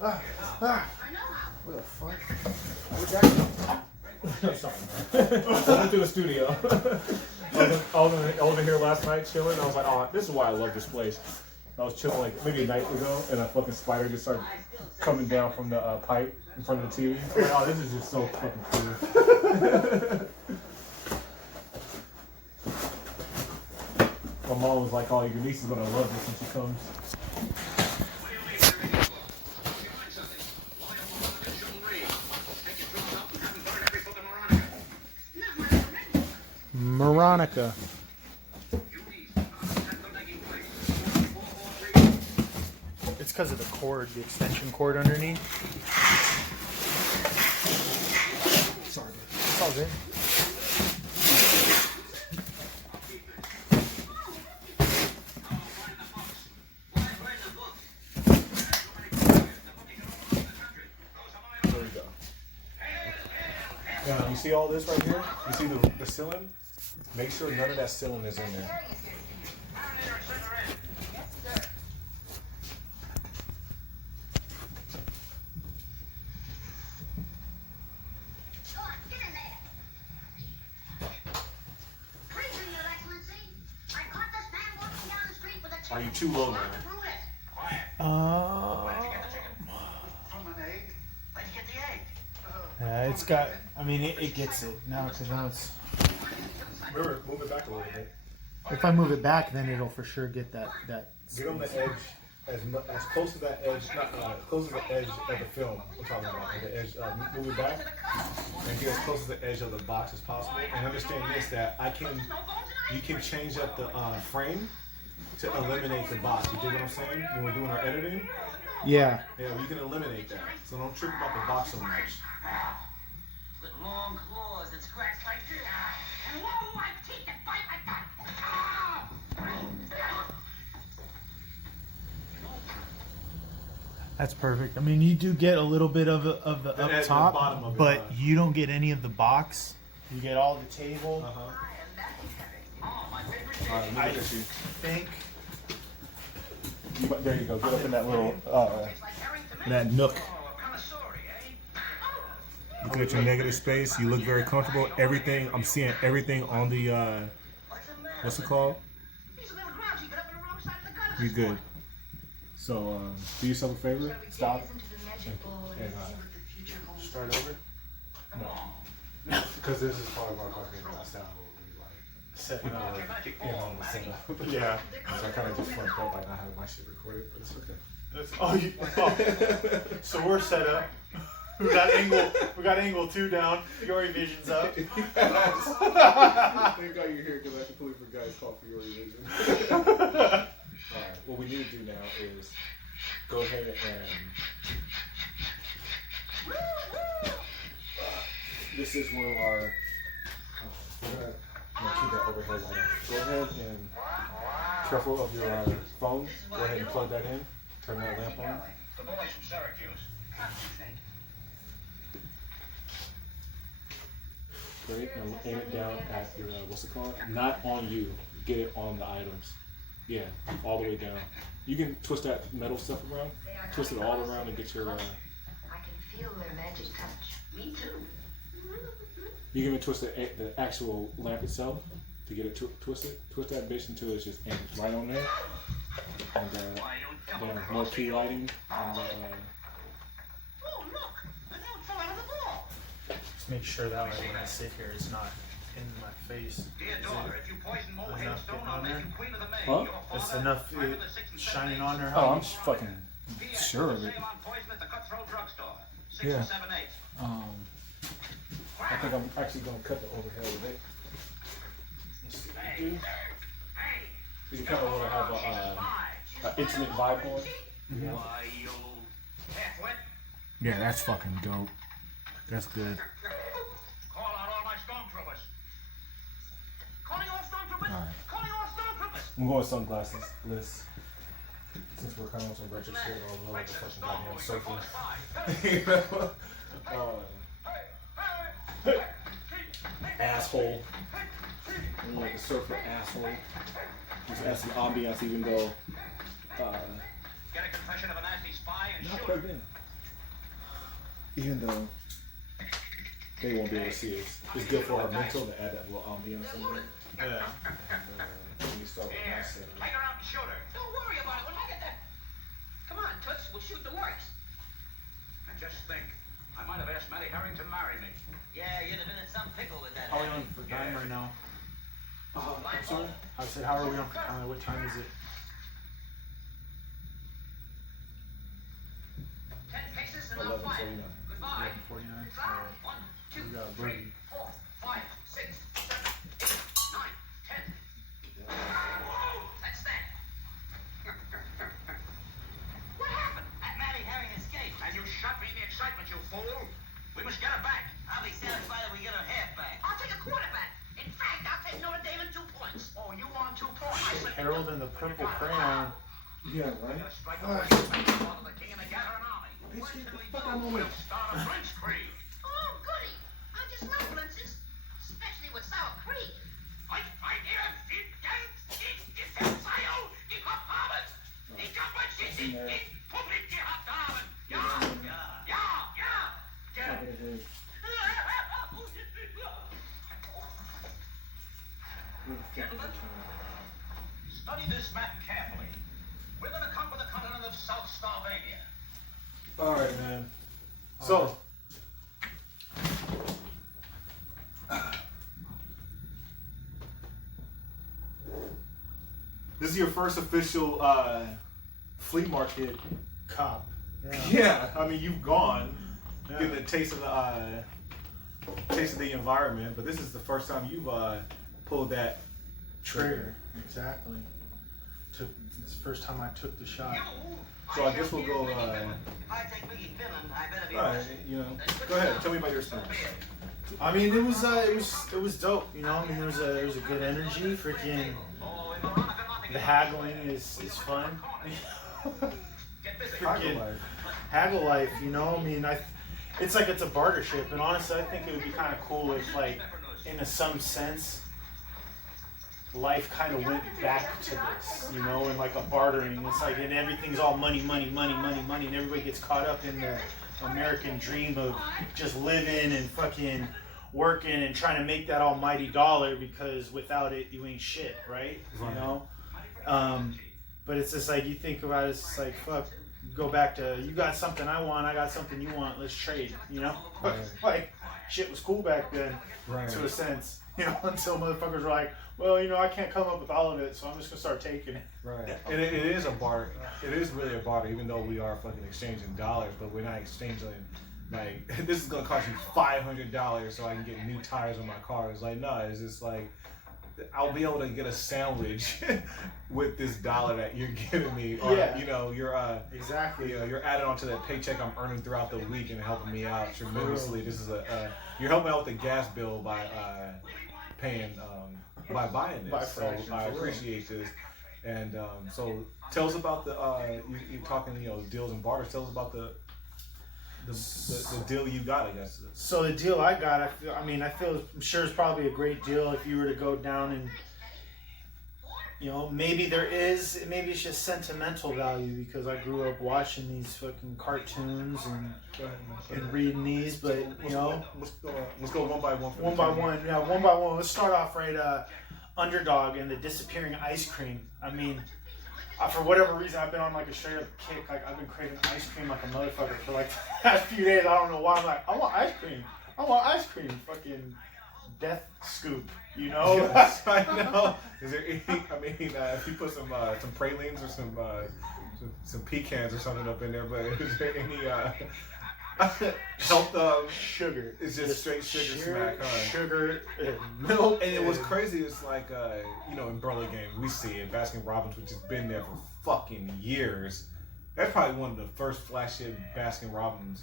What the fuck? I'm sorry, man. I went through the studio. I was over here last night chilling. I was like, oh, this is why I love this place. I was chilling like maybe a night ago, and a fucking spider just started coming down from the pipe in front of the TV. I'm like, oh, this is just so fucking cool. My mom was like, oh, your niece is gonna love this when she comes. Veronica. It's because of the cord, the extension cord underneath. Sorry, dude. It's all good. There we go. Now, you see all this right here? You see the ceiling? Make sure none of that ceiling is in there. Are you too low now? Yeah, it's got. I mean, it gets it now because now it's. Remember, move it back a little bit. If I move it back, then it'll for sure get that. Get on the edge, as close to that edge, not close to the edge of the film. I'm talking about like the edge. Move it back and get as close to the edge of the box as possible. And understand this: that you can change up the frame to eliminate the box. You dig what I'm saying? When we're doing our editing. Yeah. Yeah, we can eliminate that. So don't trip about the box so much. With long claws that scratch like this, and long white teeth that bite like that. That's perfect. I mean, you do get a little bit of the up top, bottom of it, but you don't get any of the box. You get all the table. Alright, I think. there you go. Get up in that little that nook. Looking at your negative space, you look very comfortable. Everything I'm seeing, everything on the what's it called? You're good. So do yourself a favor. Stop and start over. No, because this is part of our fucking style. Setting up on the setup. Yeah. So I kind of just fucked up by not having my shit recorded, but it's okay. So we're set up. We got angle 2 down. Fiore Vision's up. Thank God you're here because I completely forgot it's called Fiore Vision. Alright, what we need to do now is go ahead and this is one of our we're gonna keep that overhead light on. Go ahead and careful of your phone. Go ahead and plug that in. Turn that lamp on. The boys from Syracuse. Great. Now aim it down at your what's it called? Not on you. Get it on the items. Yeah, all the way down. You can twist that metal stuff around. Twist it all around and get your. I can feel their magic touch. Me too. You can even twist the actual lamp itself to get it twisted. Twist that bitch until it's just aimed right on there. And then more key lighting. And, oh, look! The note fell out of the ball. Just make sure that way when I sit here, it's not in my face. Dear daughter, if you poison more hailstone, I'll make you queen of the May. Huh? It's enough shining on her. oh, I'm fucking sure of it. Yeah. I think I'm actually gonna cut the overhead with it. Let's see what we do. You kind of want to have an intimate vibe going. Mm-hmm. Yeah, that's fucking dope. That's good. Call out all my stormtroopers. Calling all stormtroopers. All right. Calling all stormtroopers. I'm going with sunglasses, Liz. Since we're kind of on some retro shit all over the fucking goddamn sofa. Asshole. I'm like a surfer asshole. Just has some ambiance even though Get a confession of a nasty spy and not shoot plugged her. in. Even though they won't be able to see it, it's good for our mental to add that little ambiance in there. Yeah. When you start with my set. Take her out and shoot her. Don't worry about it. We'll have it there. Come on, Toots. We'll shoot the works. And just think, I might have asked Matty Herring to marry me. Yeah, you'd have been in some pickle with that. How are we on for time right now? I'm sorry? I said, how are we on for time? What time is it? 10 paces and I'll fire. 11:49. Goodbye. 11:49. Goodbye. 1, 2, We got a 3, birdie. 4, 5, 6, 7, 8, 9, 10. That's that. What happened? That Matty Herring escaped. And you shot me in the excitement, you fool. We must get her back. I'll be satisfied if we get her half back. I'll take a quarterback. In fact, I'll take Notre Dame in 2 points. Oh, you want 2 points? Harold and the Purple Crayon. Yeah, We're right? gonna strike a right to the king and the gathering army. Bitch, get the we fuck do? out of my way. We'll start a blitzkrieg. Oh, goody. I just love blintzes, especially with sour cream. Fight, ihr Fidenz, ich Verzeihung, ich hab haben. Ich hab was in Publik gehabt haben. Ja, ja, ja, ja. Gentlemen, study this map carefully. We're gonna conquer the continent of South Starvania. Alright, man. So, this is your first official flea market Cop. Yeah, I mean you've gone, getting a taste of the environment, but this is the first time you've pulled that Trigger. Exactly. This is the first time I took the shot. So I guess we'll go. If I take Mickey Fillin, I better be All right, arrested. you know, go ahead. Tell me about your experience. I mean, it was dope. You know, I mean, there was a good energy. Freaking, the haggling is fun. Freaking haggle life. You know, I mean, it's like it's a bartership, and honestly, I think it would be kind of cool if, like, in some sense, life kind of went back to this, you know, and like a bartering. It's like, and everything's all money, money, money, money, money, and everybody gets caught up in the American dream of just living and fucking working and trying to make that almighty dollar, because without it, you ain't shit, right? You know? But it's just like, you think about it, it's just like, fuck, go back to, you got something I want, I got something you want, let's trade, you know? Right. Like, shit was cool back then, Right. to a sense, you know, until motherfuckers were like, well, you know, I can't come up with all of it, so I'm just gonna start taking it. Right. And it is a barter. It is really a barter, even though we are fucking exchanging dollars, but we're not exchanging, like, this is gonna cost you $500 so I can get new tires on my car. It's like, no, it's just like, I'll be able to get a sandwich with this dollar that you're giving me. Or, Yeah. you know, you're, Exactly. you know, you're adding on to that paycheck I'm earning throughout the week and helping me out tremendously. This is you're helping out with the gas bill by paying, by buying this. By So fraction, I for real. appreciate this. And so tell us about the you're talking, you know, deals and barters. Tell us about the deal you got, I guess. So the deal I got, I'm sure it's probably a great deal if you were to go down and, you know, maybe it's just sentimental value because I grew up watching these fucking cartoons and reading these, but, you know. Let's go one by one. One by one, yeah, one by one. Let's start off right, Underdog and the disappearing ice cream. I mean, for whatever reason, I've been on like a straight up kick. Like, I've been craving ice cream like a motherfucker for like the past few days. I don't know why. I'm like, I want ice cream. I want ice cream. Fucking death scoop, you know? Yes, I know. Is there any? I mean, if you put some pralines or some pecans or something up in there, but is there any health? Sugar. It's just straight sugar smack, huh? Sugar and milk. And it was crazy. It's like, you know, in Burlingame, we see it. Baskin Robbins, which has been there for fucking years. That's probably one of the first flagship Baskin Robbins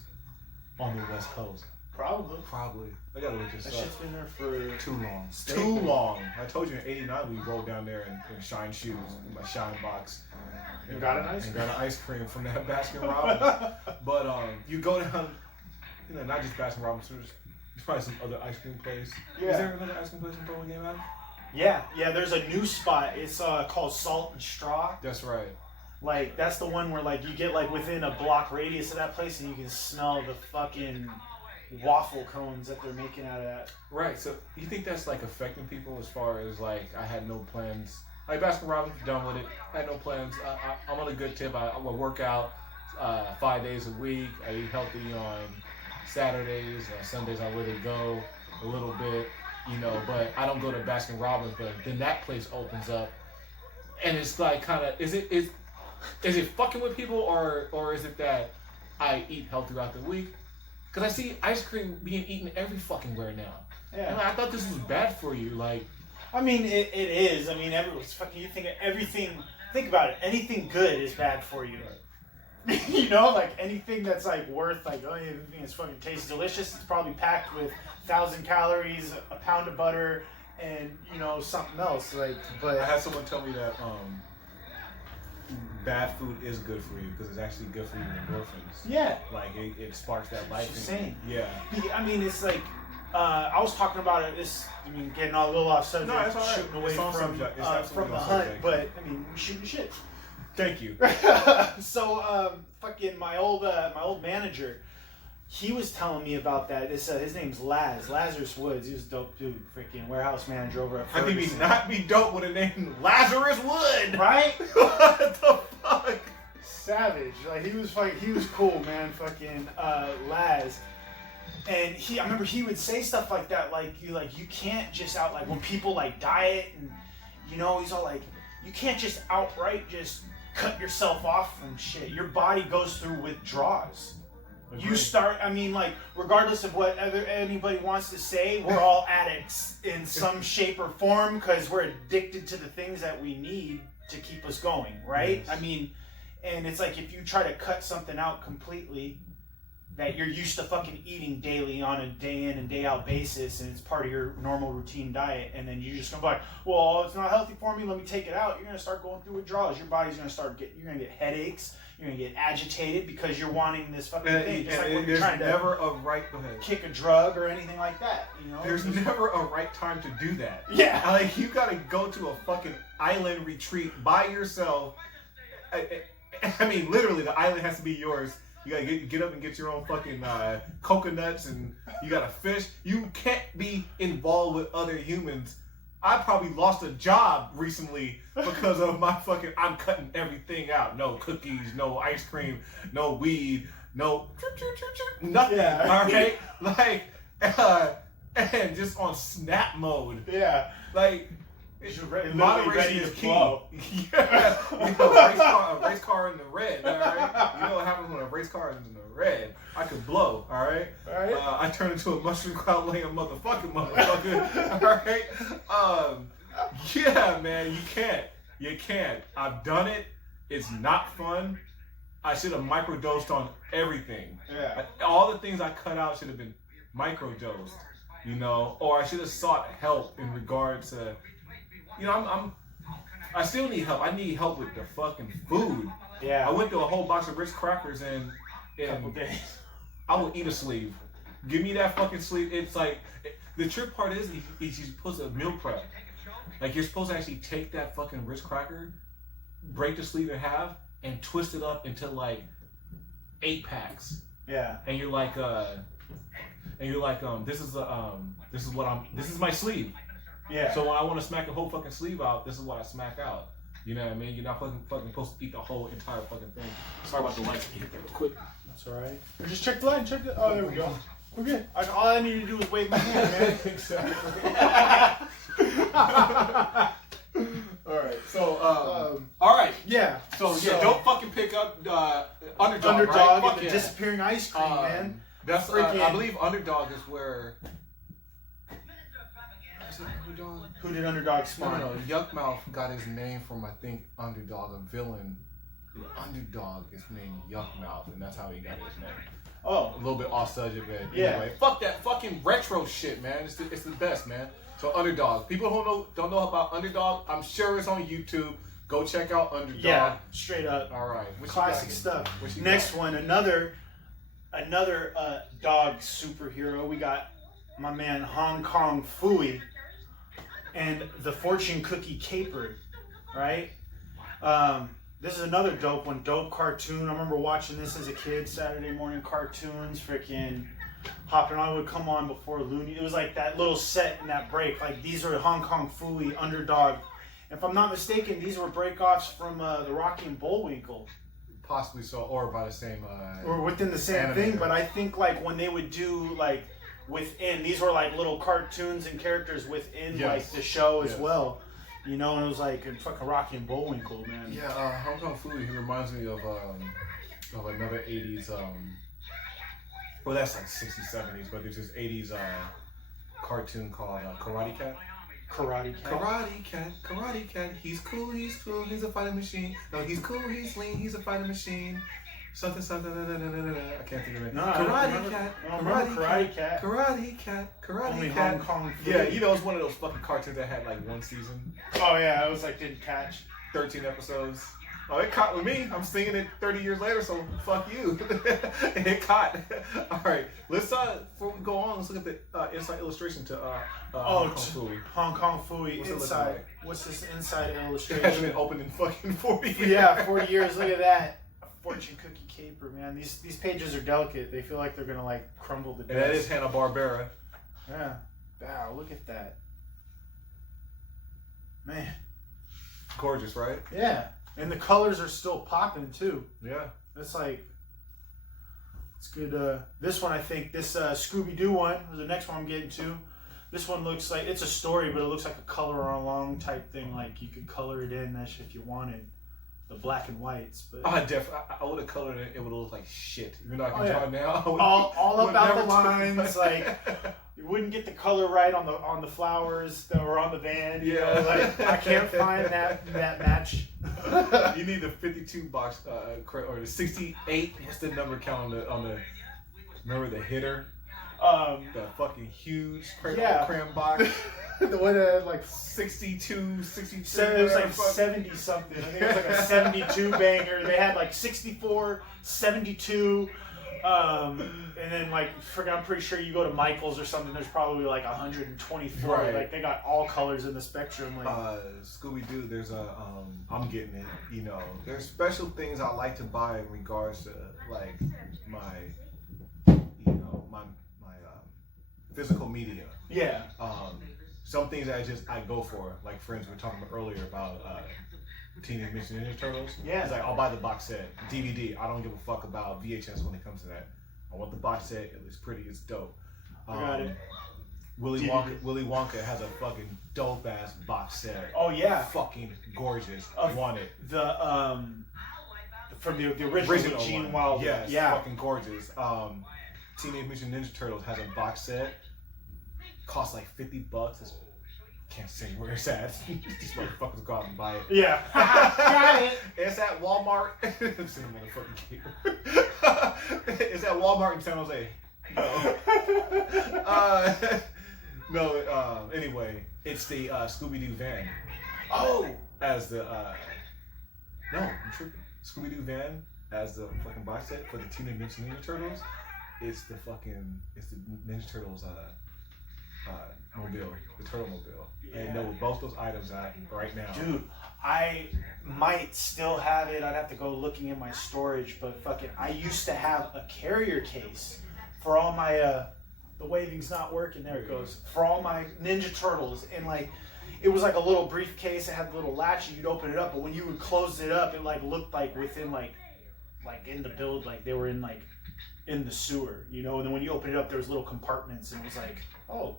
on the West Coast. Probably. I gotta look this That up. shit's been there for Too long. Too long. I told you in '89 we rolled down there in Shine shoes, in my Shine box. And got an ice cream. And got an ice cream from that Baskin Robbins. But you go down, you know, not just Baskin Robbins. There's probably some other ice cream place. Yeah. Is there another ice cream place in Burlingame, Adam? Yeah. There's a new spot. It's called Salt and Straw. That's right. Like that's the one where like you get like within a block radius of that place and you can smell the fucking waffle cones that they're making out of that. Right. So you think that's like affecting people as far as like I had no plans. Like Baskin Robbins, done with it. I had no plans. I'm on a good tip. I will work out 5 days a week. I eat healthy on Saturdays. Sundays I let it go a little bit, you know. But I don't go to Baskin Robbins. But then that place opens up, and it's like kind of is it fucking with people or is it that I eat healthy throughout the week? Because I see ice cream being eaten every fucking where now. Yeah. And I thought this was bad for you. Like, I mean, it is. I mean, everyone's fucking. You think everything. Think about it. Anything good is bad for you. You know, like anything that's like worth like everything is fucking tastes delicious. It's probably packed with 1,000 calories, a pound of butter, and you know something else. Like, but I had someone tell me that bad food is good for you because it's actually good for your endorphins. yeah. Like it sparks that life. She's in you. saying. Yeah. I mean, it's like I was talking about it. Getting a little off subject, No, it's all right. shooting away It's on from subject. It's absolutely the on hunt. subject. But I mean, we shooting shit. Thank you. So fucking my old manager, he was telling me about that. This his name's Lazarus Woods. He was a dope dude, freaking warehouse manager over at How can he Ferguson. not be dope with a name Lazarus Wood? Right? What the fuck? Savage. Like he was cool, man. Fucking Laz. And I remember he would say stuff like that, like you can't just like when people like diet and you know, he's all like, you can't just outright just cut yourself off from shit. Your body goes through withdrawals. You start, I mean, like, regardless of what anybody wants to say, we're all addicts in some shape or form because we're addicted to the things that we need to keep us going, right? Yes. I mean, and it's like if you try to cut something out completely that you're used to fucking eating daily on a day in and day out basis and it's part of your normal routine diet, and then you just go like, well, it's not healthy for me, let me take it out. You're gonna start going through withdrawals. Your body's gonna you're gonna get headaches. You're gonna get agitated because you're wanting this fucking thing. Just like when you're trying There's never to a right. Go ahead. kick a drug or anything like that. You know, There's never a right time to do that. Yeah. Like you gotta go to a fucking island retreat by yourself. I mean, literally, the island has to be yours. You gotta get up and get your own fucking coconuts, and you gotta fish. You can't be involved with other humans. I probably lost a job recently because of my fucking. I'm cutting everything out. No cookies, no ice cream, no weed, no nothing. Yeah. All right, like, and just on snap mode. Yeah. Like. Literally Moderation ready is to key. blow. Yeah. You know, a race car in the red, all right? You know what happens when a race car is in the red? I could blow, all right? All right. I turn into a mushroom cloud laying motherfucker, all right? Yeah, man, you can't. I've done it. It's not fun. I should have microdosed on everything. Yeah. All the things I cut out should have been microdosed, you know, or I should have sought help in regard to. You know, I still need help. I need help with the fucking food. Yeah. I went through a whole box of Ritz crackers and Couple days. I will eat a sleeve. Give me that fucking sleeve. It's like, the trick part is you're supposed to meal prep. Like, you're supposed to actually take that fucking Ritz cracker, break the sleeve in half, and twist it up into like 8 packs. Yeah. And you're like, this is my sleeve. Yeah. So when I want to smack a whole fucking sleeve out, this is what I smack out. You know what I mean? You're not fucking supposed to eat the whole entire fucking thing. Sorry about the lights. Let me hit that real quick. That's alright. Just check the line. Check it. Oh, there we go. We're good. All I need to do is wave my hand, man. Exactly. Alright, so, alright. Yeah. So, yeah, don't fucking pick up Underdog, Underdog right? and Fuck the yeah. disappearing ice cream, man. That's, Freaking- I believe Underdog is where... Who did Underdog No, smart? no, Yuckmouth got his name from, I think, Underdog, a villain. The Underdog is named Yuckmouth, and that's how he got his name. Oh. A little bit off subject, but Yeah. anyway. Fuck that fucking retro shit, man. It's the best, man. So Underdog. People who don't know about Underdog, I'm sure it's on YouTube. Go check out Underdog. Yeah. Straight up. All right. What you Classic got? stuff. What you Next got? one, another dog superhero. We got my man Hong Kong Fooey and the fortune cookie caper, right? This is another dope one. Dope cartoon. I remember watching this as a kid. Saturday morning cartoons. Freaking hopping on. It would come on before Looney. It was like that little set in that break. Like these are Hong Kong Phooey, Underdog. If I'm not mistaken, these were breakoffs from the Rocky and Bullwinkle. Possibly so, or by the same. Or within the same thing. But I think like when they would do like within, these were like little cartoons and characters within like the show as well. You know, and it was like in fucking Rocky and Bullwinkle, man. Yeah, Hong Kong Phooey, he reminds me of another 80s, well, that's like 60s, 70s, but there's this 80s cartoon called Karate Cat. Karate Cat. Karate Cat. He's cool, he's a fighting machine. No, he's cool, he's lean, he's a fighting machine. Something, I can't think of it. No, Karate Cat. Only Hong Kong Phooey. Yeah, you know, it's one of those fucking cartoons that had like one season. Oh yeah, I was like, didn't catch. 13 episodes. Oh, it caught with me. I'm singing it 30 years later, so fuck you. It caught. All right, let's before we go on, let's look at the inside illustration to Hong Kong Phooey. Hong Kong Phooey What's it inside. look like? What's this inside It hasn't illustration? been opened in fucking 40 years. Yeah, 40 years. Look at that. A fortune cookie caper, man. These pages are delicate. They feel like they're gonna like crumble to death. And that is Hanna-Barbera. Yeah. Wow, look at that. Man. Gorgeous, right? Yeah. And the colors are still popping too. Yeah. It's like, it's good. This one, I think, this Scooby-Doo one, the next one I'm getting to. This one looks like, it's a story, but it looks like a color along type thing. Like you could color it in if you wanted. The black and whites. But I would have colored it, it would have looked like shit. Even though I can draw it now. All about the lines, like you wouldn't get the color right on the flowers that were on the van. You know, like I can't find that match. You need the 52 box or the 68. What's the number count on the remember the hitter? The fucking huge crayon box. The one that had like 62, 63. it was like 70 something. I think it was like a 72 banger. They had like 64, 72, and then like I'm pretty sure you go to Michael's or something. There's probably like 124. Right. Like they got all colors in the spectrum. Like Scooby-Doo, there's I'm getting it. You know, there's special things I like to buy in regards to like my physical media. Yeah. Some things I go for, like friends we were talking about earlier about Teenage Mutant Ninja Turtles. Yeah. It's like I'll buy the box set, DVD. I don't give a fuck about VHS when it comes to that. I want the box set. It looks pretty. It's dope. I got it. Willy Wonka has a fucking dope ass box set. Oh yeah. Fucking gorgeous. I want it. The from the original Gene one. Wilder. Yes. Yeah. Fucking gorgeous. Teenage Mutant Ninja Turtles has a box set. Costs like $50. Can't say where it's at. These motherfuckers go out and buy it. Yeah. Got it. It's at Walmart. It's in the motherfucking cape. It's at Walmart in San Jose. No. Anyway, it's the Scooby-Doo van. Oh. As the no, I'm tripping. Scooby-Doo van as the fucking box set for the Teenage Mutant Ninja Turtles. It's the Ninja Turtles mobile, the Turtle mobile. Yeah. And know both those items out right now. Dude, I might still have it. I'd have to go looking in my storage, but fucking, I used to have a carrier case for all my, the waving's not working, there it goes, for all my Ninja Turtles, and like, it was like a little briefcase, it had a little latch, and you'd open it up, but when you would close it up, it like looked like within like in the build, like they were in like, in the sewer, you know, and then when you open it up, there was little compartments, and it was like, oh,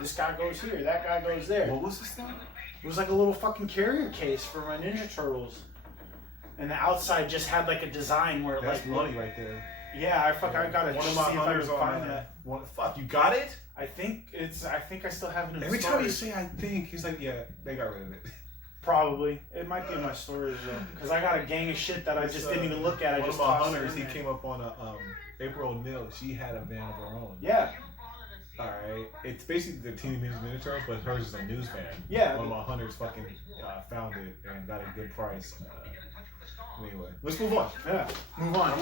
this guy goes here, that guy goes there. What was this thing? It was like a little fucking carrier case for my Ninja Turtles. And the outside just had like a design where it That's like money right there. Yeah, I gotta One see of my if I hunters can on find that. Fuck, you got it? I think I still have it in Every storage. time you say I think, he's like, yeah, they got rid of it. Probably. It might be in my storage though. Because I got a gang of shit that I just didn't even look at. I One just of my tossed it hunters, in he there. came up on a April O'Neil. She had a van of her own. Yeah. Alright. It's basically the Teenage Mutant Ninja Turtles, but hers is a news van. Yeah. One of my hunters fucking found it and got a good price. Anyway, let's move on. Yeah. Move on.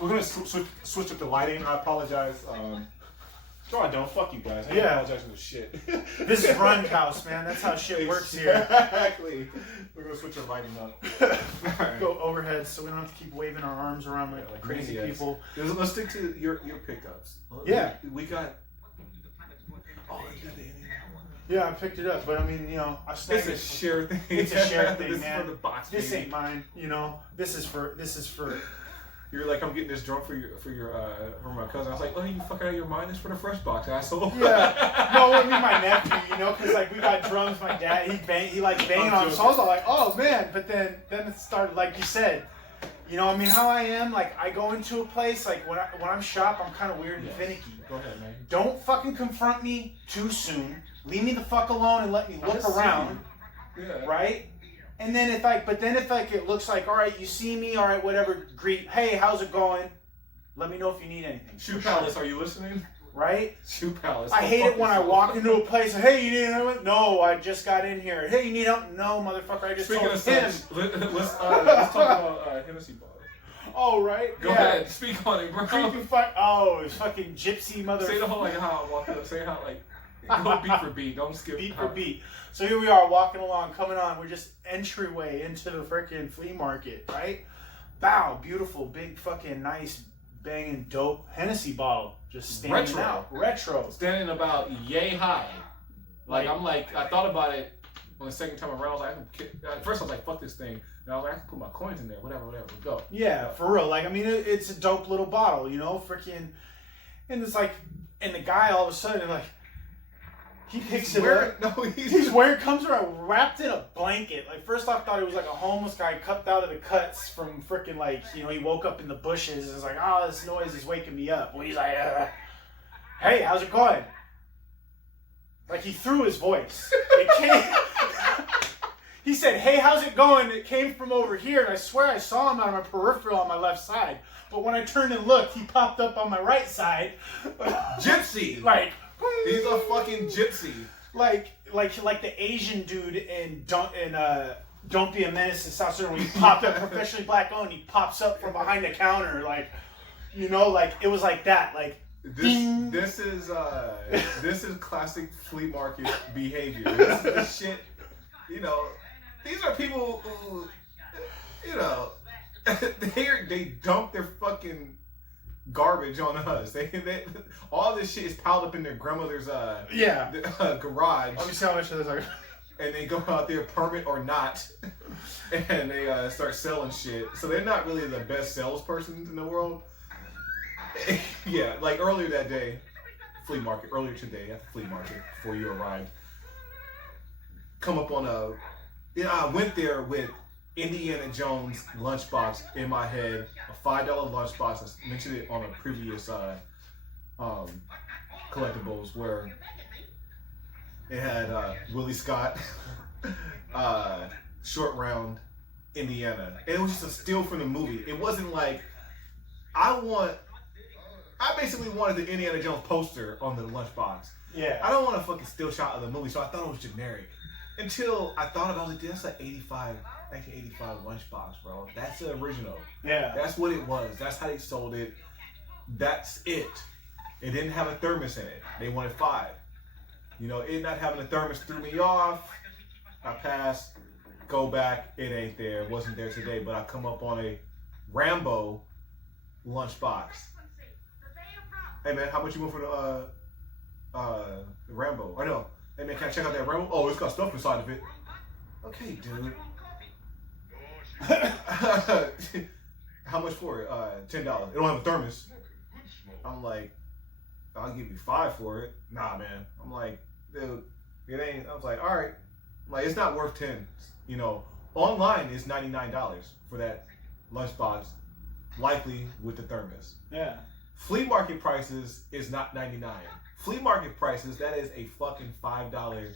We're gonna switch up the lighting. I apologize. No, I don't. Fuck you guys. I ain't Yeah. apologizing for shit. This is Run House, man. That's how shit works here. Exactly. We're gonna switch our lighting up. Alright. Go overhead so we don't have to keep waving our arms around like crazy maniacs. people. Let's stick to your pickups. Yeah. We got. Oh, you got the Indian. Yeah, I picked it up, but I mean, you know, I snagged It's a share thing. It's a share thing, This man. is for the box. This baby. ain't mine, you know. This is for. You're like, I'm getting this drunk for my cousin. I was like, oh, you fucking out of your mind? It's for the fresh box, asshole. Yeah. No, I mean my nephew, you know, because like we got drums. My dad, he like banging on them. So I was all like, oh man. But then it started, like you said, you know, I mean how I am. Like I go into a place, like when I'm shop, I'm kind of weird and finicky. Go ahead, man. Don't fucking confront me too soon. Leave me the fuck alone and let me look around. Yeah. Right? And then if it looks like, all right, you see me, all right, whatever, greet, hey, how's it going? Let me know if you need anything. Shoe Palace, are you listening? Right? Shoe Palace. I hate it when I walk into a place and, hey, you need help? No, I just got in here. Hey, you need help? No, motherfucker, I just Speaking told of him. such, let's talk about Hennessy bottle. Oh, right? Go ahead, speak on it, bro. Creepy it's fucking gypsy motherfucker. Say the whole, like, how I walked up. Say how, like, go beat for beat. Don't skip. Beat for beat. So here we are walking along, coming on. We're just entryway into the freaking flea market, right? Bow, beautiful, big, fucking nice, banging, dope Hennessy bottle just standing out. Retro. Standing about yay high. Like, I thought about it on the second time around. I was like, at first I was like, fuck this thing. And I was like, I can put my coins in there, whatever, go. Yeah, for real. Like, I mean, it's a dope little bottle, you know? Freaking, and it's like, and the guy all of a sudden, like, he picks it up. No, Comes around wrapped in a blanket. Like, first off, thought it was like a homeless guy cut out of the cuts from freaking, like, you know, he woke up in the bushes and was like, oh, this noise is waking me up. Well, he's like, hey, how's it going? Like, he threw his voice. It came. He said, hey, how's it going? It came from over here, and I swear I saw him on my peripheral on my left side. But when I turned and looked, he popped up on my right side. Gypsy! Like, he's a fucking gypsy. Like the Asian dude in Don't Be a Menace to South Sudan, when he popped up, professionally black owned, he pops up from behind the counter, like, you know, like, it was like that, like, this is classic flea market behavior. This is the shit, you know. These are people who, you know, they dump their fucking garbage on us. They all this shit is piled up in their grandmother's garage. Let me see how much of this are. And they go out there, permit or not, and they start selling shit. So they're not really the best salespersons in the world. Yeah, like earlier that day, earlier today at the flea market, before you arrived, come up on I went there with Indiana Jones lunchbox in my head, a $5 lunchbox. I mentioned it on a previous collectibles where it had Willie Scott, Short Round, Indiana. And it was just a steal from the movie. It wasn't like, I basically wanted the Indiana Jones poster on the lunchbox. Yeah. I don't want a fucking still shot of the movie, so I thought it was generic. Until I thought about it, that's an 1985 lunchbox, bro. That's the original. Yeah. That's what it was. That's how they sold it. That's it. It didn't have a thermos in it. They wanted 5. You know, it not having a thermos threw me off. I passed, go back, it ain't there. It wasn't there today, but I come up on a Rambo lunchbox. Hey man, how much you want for the Rambo? I know. Hey man, can I check out that Rambo? Oh, it's got stuff inside of it. Okay, dude. How much for it? $10. It don't have a thermos. I'm like, I'll give you 5 for it. Nah, man. I'm like, dude, it ain't. I was like, all right. I'm like, it's not worth 10. You know, online is $99 for that lunchbox, likely with the thermos. Yeah. Flea market prices is not $99. Flea market prices, that is a fucking $5.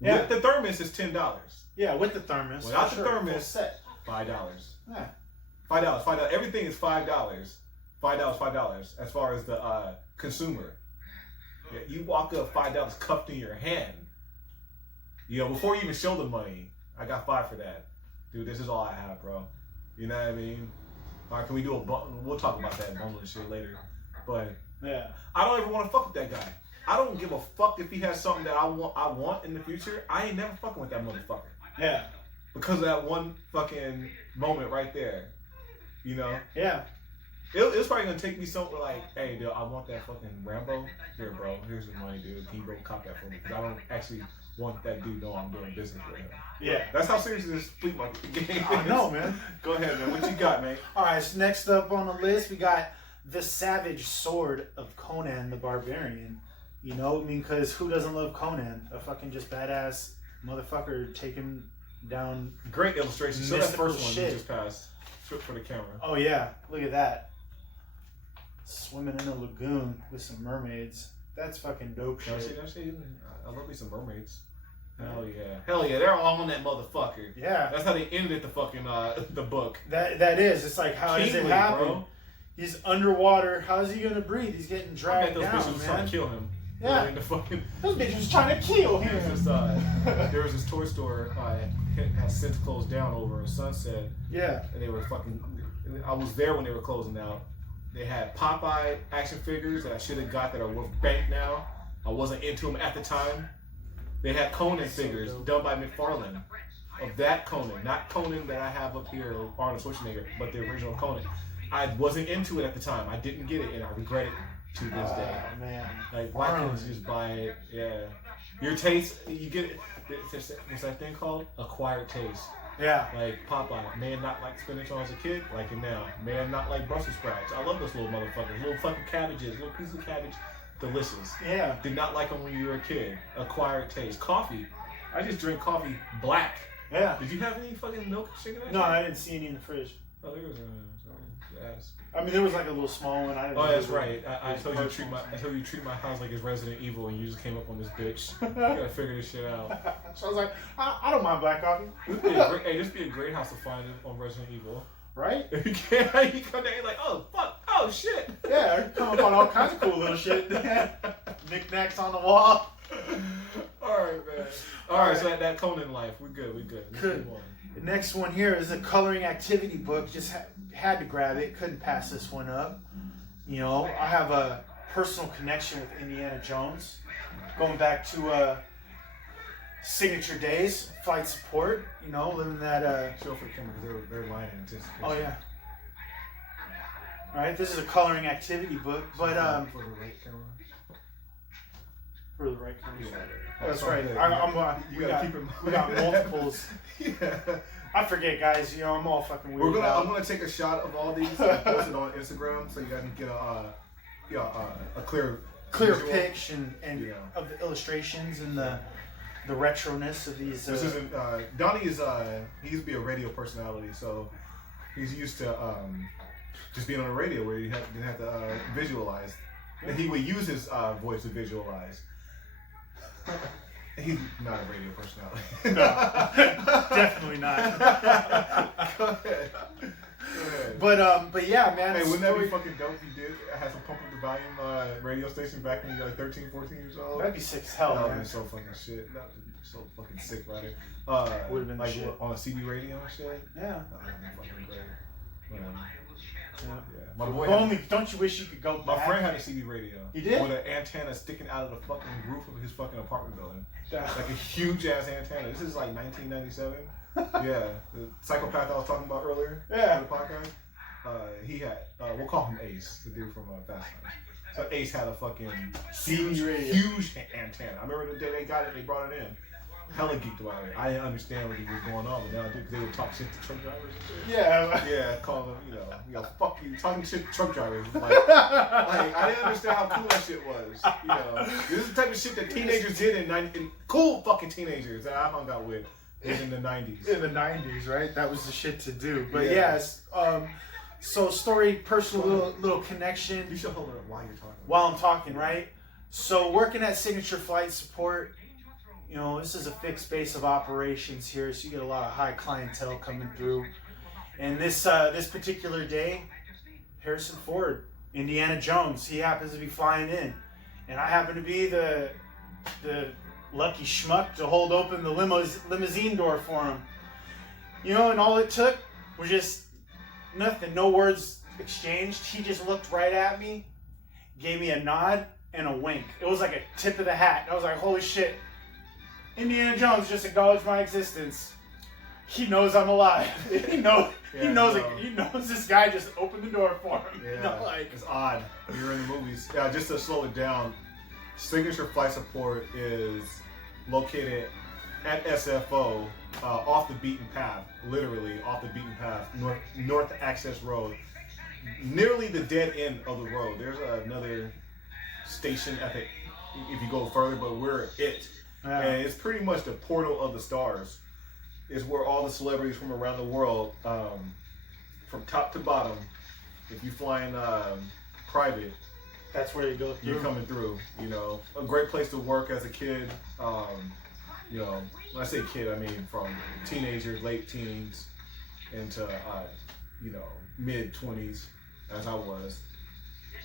Yeah. With the thermos is $10. Yeah, with the thermos. Without the thermos, set. $5. Yeah. $5. Everything is $5. $5. As far as the consumer. Yeah, you walk up, $5 cupped in your hand. You know, before you even show the money, I got 5 for that. Dude, this is all I have, bro. You know what I mean? All right, can we do a bundle? We'll talk about that bundle and shit later. But yeah, I don't ever want to fuck with that guy. I don't give a fuck if he has something that I want in the future. I ain't never fucking with that motherfucker. Yeah. Because of that one fucking moment right there. You know? Yeah. It's probably gonna take me something like, hey, dude, I want that fucking Rambo. Here, bro. Here's the money, dude. Can you go cop that for me? Because I don't actually want that dude to know I'm doing business with him. Yeah. That's how serious this flea market game is. I know, man. Go ahead, man. What you got, man? All right, so next up on the list, we got the Savage Sword of Conan the Barbarian. You know, I mean, because who doesn't love Conan? A fucking just badass motherfucker taking down. Great illustration. So that mystical first one shit. you just passed. Strip for the camera. Oh, yeah. Look at that. Swimming in a lagoon with some mermaids. That's fucking dope shit. I love me some mermaids. Hell yeah. Hell yeah. They're all on that motherfucker. Yeah. That's how they ended the fucking, the book. That is. It's like, how does it Kingly, happen? bro. He's underwater. How's he gonna breathe? He's getting I bet dragged those down, bitches was trying man. to kill him. Yeah. In the fucking... Those bitches was trying to kill him. There was this toy store has since closed down over in Sunset. Yeah. And they were fucking... I was there when they were closing out. They had Popeye action figures that I should have got that are worth bank now. I wasn't into them at the time. They had Conan figures done by McFarlane. Of that Conan. Not Conan that I have up here, Arnold Schwarzenegger, but the original Conan. I wasn't into it at the time. I didn't get it, and I regret it to this day. Oh, man. Like, why can't you just buy it? Yeah. Your taste, you get it. What's that thing called? Acquired taste. Yeah. Like Popeye, man not like spinach when I was a kid, like it now. Man not like Brussels sprouts. I love those little motherfuckers. Little fucking cabbages, little piece of cabbage. Delicious. Yeah. Did not like them when you were a kid. Acquired taste. Coffee. I just drink coffee black. Yeah. Did you have any fucking milk shit in that? No, I didn't see any in the fridge. Oh, there was yes. I mean, there was like a little small one. I didn't Oh, know that's there was right. I told you to treat my house like it's Resident Evil, and you just came up on this bitch. You gotta figure this shit out. So I was like, I don't mind black coffee. This be a great house to find it on Resident Evil. Right? You come there, you're like, oh fuck, oh shit. Yeah, I come up on all kinds of cool little shit. Knickknacks on the wall. Alright, man. Alright, so that Conan life, we're good. Let's Good. move on. The next one here is a coloring activity book. Just had to grab it. Couldn't pass this one up. You know, I have a personal connection with Indiana Jones. Going back to signature days, flight support. You know, living that. Show for the camera because they're lying in anticipation. Oh yeah. All right, this is a coloring activity book, but For the right camera. for the right kind of Yeah. That's Sorry, right. yeah. We got multiples. Yeah. I forget, guys. You know, I'm all fucking weird. I'm gonna take a shot of all these and post it on Instagram so you guys can get a clear visual. pitch and Yeah. of the illustrations and the retroness of these. This isn't Donnie is he used to be a radio personality, so he's used to just being on the radio where you didn't have to visualize. And he would use his voice to visualize. He's not a radio personality. No, definitely not. Go ahead. But yeah, man. Hey, it's wouldn't that be story- fucking dope if you did have some Pump Up the Volume radio station back when you were like 13, 14 years old? That'd be sick as hell, That would man. be so fucking shit. That would be so fucking sick, right? Would've been like shit. on a CD radio and shit. Yeah. That would be fucking great. Whatever. Yeah. Yeah. My boy. If only, don't you wish you could go My back? friend had a CD radio. He did? With an antenna sticking out of the fucking roof of his fucking apartment building. Yeah. Like a huge ass antenna. This is like 1997. Yeah. The psychopath I was talking about earlier. Yeah. On the podcast. He had, we'll call him Ace, the dude from Fast Times. So Ace had a fucking huge antenna. I remember the day they got it, they brought it in. Hella geeked about it. I didn't understand what was going on, but now I do because they would talk shit to truck drivers and shit. Yeah. Yeah, call them, fuck you, talking shit to truck drivers. Like I didn't understand how cool that shit was. You know, this is the type of shit that teenagers did in cool fucking teenagers that I hung out with in the 90s. In the 90s, right? That was the shit to do. But Yeah. yes, so story, personal little connection. You should hold it up while you're talking. While I'm talking, right? So working at Signature Flight Support, you know, this is a fixed base of operations here, so you get a lot of high clientele coming through. And this particular day, Harrison Ford, Indiana Jones, he happens to be flying in, and I happen to be the lucky schmuck to hold open the limousine door for him. You know, and all it took was just nothing, no words exchanged. He just looked right at me, gave me a nod, and a wink. It was like a tip of the hat. I was like, holy shit. Indiana Jones just acknowledged my existence. He knows I'm alive. He knows this guy just opened the door for him. Yeah, You know, like, it's odd. You're in the movies. Yeah, just to slow it down, Signature Flight Support is located at SFO, off the beaten path, literally off the beaten path, North Access Road, nearly the dead end of the road. There's another station at the, if you go further, but we're it. Yeah. And it's pretty much the portal of the stars. It's where all the celebrities from around the world, from top to bottom, if you flying private, that's where you go through. you're coming through. You know, a great place to work as a kid. You know, when I say kid, I mean from teenagers, late teens, into you know, mid 20s, as I was.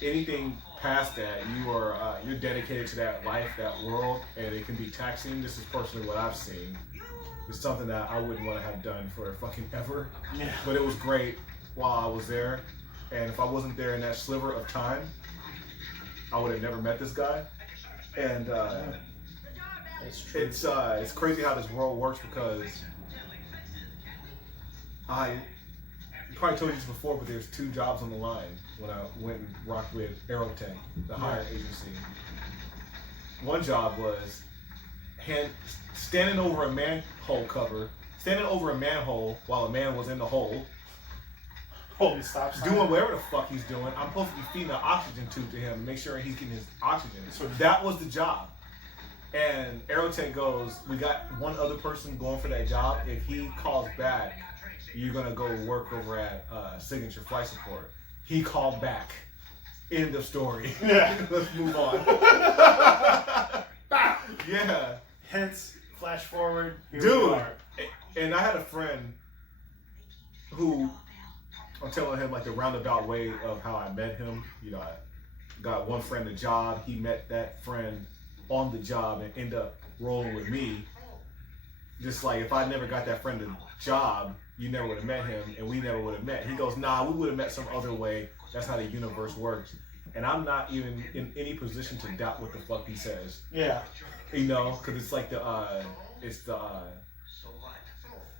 Anything past that, you're dedicated to that life, that world, and it can be taxing. This is personally what I've seen. It's something that I wouldn't want to have done for fucking ever. Yeah. But it was great while I was there, and if I wasn't there in that sliver of time, I would have never met this guy. And That's true. it's crazy how this world works, because I probably told you this before, but there's 2 jobs on the line when I went and rocked with Aerotech, the hire agency. One job was standing over a manhole cover, standing over a manhole while a man was in the hole, Holy stop sign. doing whatever the fuck he's doing. I'm supposed to be feeding an oxygen tube to him and make sure he's getting his oxygen. So that was the job. And Aerotech goes, we got one other person going for that job. If he calls back, you're gonna go work over at Signature Flight Support. He called back. End of story. Yeah. Let's move on. Yeah. Hence, flash forward. Here we Dude. are. And I had a friend who, I'm telling him like the roundabout way of how I met him. You know, I got one friend a job. He met that friend on the job and ended up rolling with me. Just like if I never got that friend a job, you never would have met him, and we never would have met. He goes, nah, we would have met some other way. That's how the universe works. And I'm not even in any position to doubt what the fuck he says. Yeah. You know, because it's like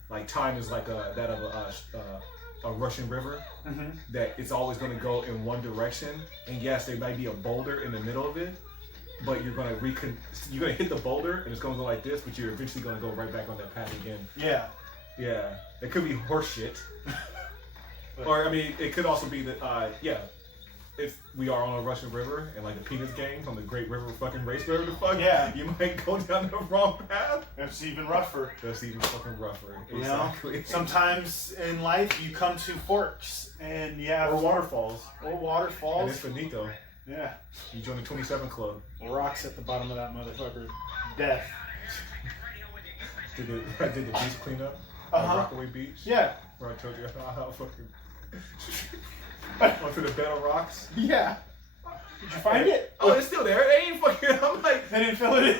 like time is like that of a rushing river. Mm-hmm. That it's always going to go in one direction. And yes, there might be a boulder in the middle of it, but you're going to hit the boulder and it's going to go like this, but you're eventually going to go right back on that path again. Yeah. Yeah, it could be horse shit. Or I mean, it could also be that if we are on a Russian river and like the penis gangs on the Great River fucking race, whatever the fuck, Yeah. you might go down the wrong path. It's even rougher. That's even fucking rougher. You Exactly. know, sometimes in life you come to forks and you have or waterfalls. or And waterfalls. it's finito. Yeah. You join the 27 Club. Rocks at the bottom of that motherfucker. Death. Did the beach cleanup? Uh-huh. Rockaway Beach? Yeah. Where I told you how fucking onto the bed of rocks. Yeah. Did you find it? Oh, it's still there. It ain't fucking. I'm like, They didn't fill it